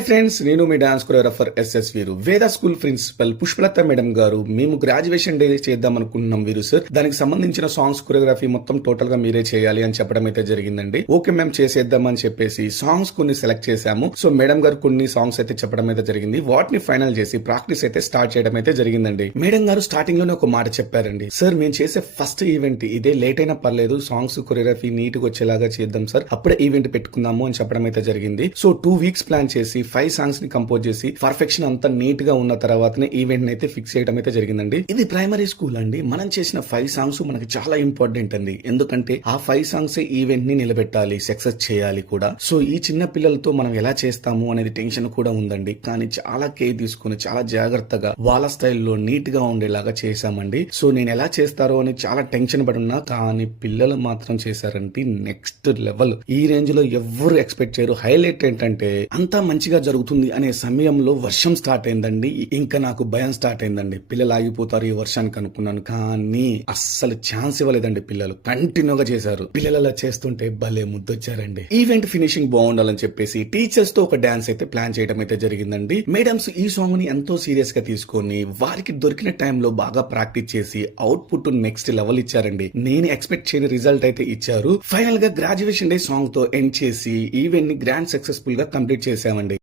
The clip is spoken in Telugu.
హాయ్ ఫ్రెండ్స్, నేను మీ డాన్స్ కొరియోగ్రాఫర్ ఎస్ఎస్ వీరు. వేద స్కూల్ ప్రిన్సిపల్ పుష్పలత మేడం గారు, మేము గ్రాడ్యుయేషన్ డే చేద్దాం అనుకుంటున్నాం వీరు సార్. దానికి సంబంధించిన సాంగ్స్ కొరియోగ్రఫీ మొత్తం టోటల్ గా మీరే చేయాలి అని చెప్పడం అయితే జరిగిందండి. ఓకే మేము చేసేద్దాం అని చెప్పేసి సాంగ్స్ కొన్ని సెలెక్ట్ చేశాము. సో మేడం గారు కొన్ని సాంగ్స్ అయితే చెప్పడం అయితే జరిగింది. వాటిని ఫైనల్ చేసి ప్రాక్టీస్ అయితే స్టార్ట్ చేయడం అయితే జరిగిందండి. మేడం గారు స్టార్టింగ్ లోనే ఒక మాట చెప్పారండి, సార్ మేము చేసే ఫస్ట్ ఈవెంట్ ఇదే, లేట్ అయినా పర్లేదు, సాంగ్స్ కొరియోగ్రఫీ నీట్ గా వచ్చేలాగా చేద్దాం సార్, అప్పుడే ఈవెంట్ పెట్టుకుందాము అని చెప్పడం అయితే జరిగింది. సో 2 weeks ప్లాన్ చేసి 5 సాంగ్స్ ని కంపోజ్ చేసి పర్ఫెక్షన్ అంతా నీట్ గా ఉన్న తర్వాతనే ఈవెంట్ ని అయితే ఫిక్స్ చేయడం అయితే జరిగిందండి. ఇది ప్రైమరీ స్కూల్ అండి. మనం చేసిన 5 సాంగ్స్ మనకి చాలా ఇంపార్టెంట్ అండి. ఎందుకంటే ఆ 5 సాంగ్స్ ఈవెంట్ ని నిలబెట్టాలి, సక్సెస్ చేయాలి కూడా. సో ఈ చిన్న పిల్లలతో మనం ఎలా చేస్తాము అనేది టెన్షన్ కూడా ఉందండి. కానీ చాలా కేర్ తీసుకుని చాలా జాగ్రత్తగా వాళ్ళ స్టైల్లో నీట్ గా ఉండేలాగా చేశామండి. సో నేను ఎలా చేస్తారో అని చాలా టెన్షన్ పడి ఉన్నా, కానీ పిల్లలు మాత్రం చేశారంటే నెక్స్ట్ లెవెల్. ఈ రేంజ్ లో ఎవ్వరు ఎక్స్పెక్ట్ చేయరు. హైలైట్ ఏంటంటే అంతా మంచిగా జరుగుతుంది అనే సమయంలో వర్షం స్టార్ట్ అయిందండి. ఇంకా నాకు భయం స్టార్ట్ అయిందండి, పిల్లలు ఆగిపోతారు ఈ వర్షానికి అనుకున్నాను. కానీ అస్సలు ఛాన్స్ ఇవ్వలేదండి. పిల్లలు కంటిన్యూగా చేశారు. పిల్లలు అలా చేస్తుంటే భలే ముద్దొచ్చారండి. ఈవెంట్ ఫినిషింగ్ బాగుండాలని చెప్పేసి టీచర్స్ తో ఒక డాన్స్ అయితే ప్లాన్ చేయడం అయితే జరిగిందండి. మేడమ్స్ ఈ సాంగ్ ని ఎంతో సీరియస్ గా తీసుకొని వారికి దొరికిన టైంలో బాగా ప్రాక్టీస్ చేసి అవుట్పుట్ నెక్స్ట్ లెవెల్ ఇచ్చారండి. నేను ఎక్స్పెక్ట్ చేయని రిజల్ట్ అయితే ఇచ్చారు. ఫైనల్ గా గ్రాడ్యుయేషన్ డే సాంగ్ తో ఎండ్ చేసి ఈవెంట్ ని గ్రాండ్ సక్సెస్ఫుల్ గా కంప్లీట్ చేశామండి.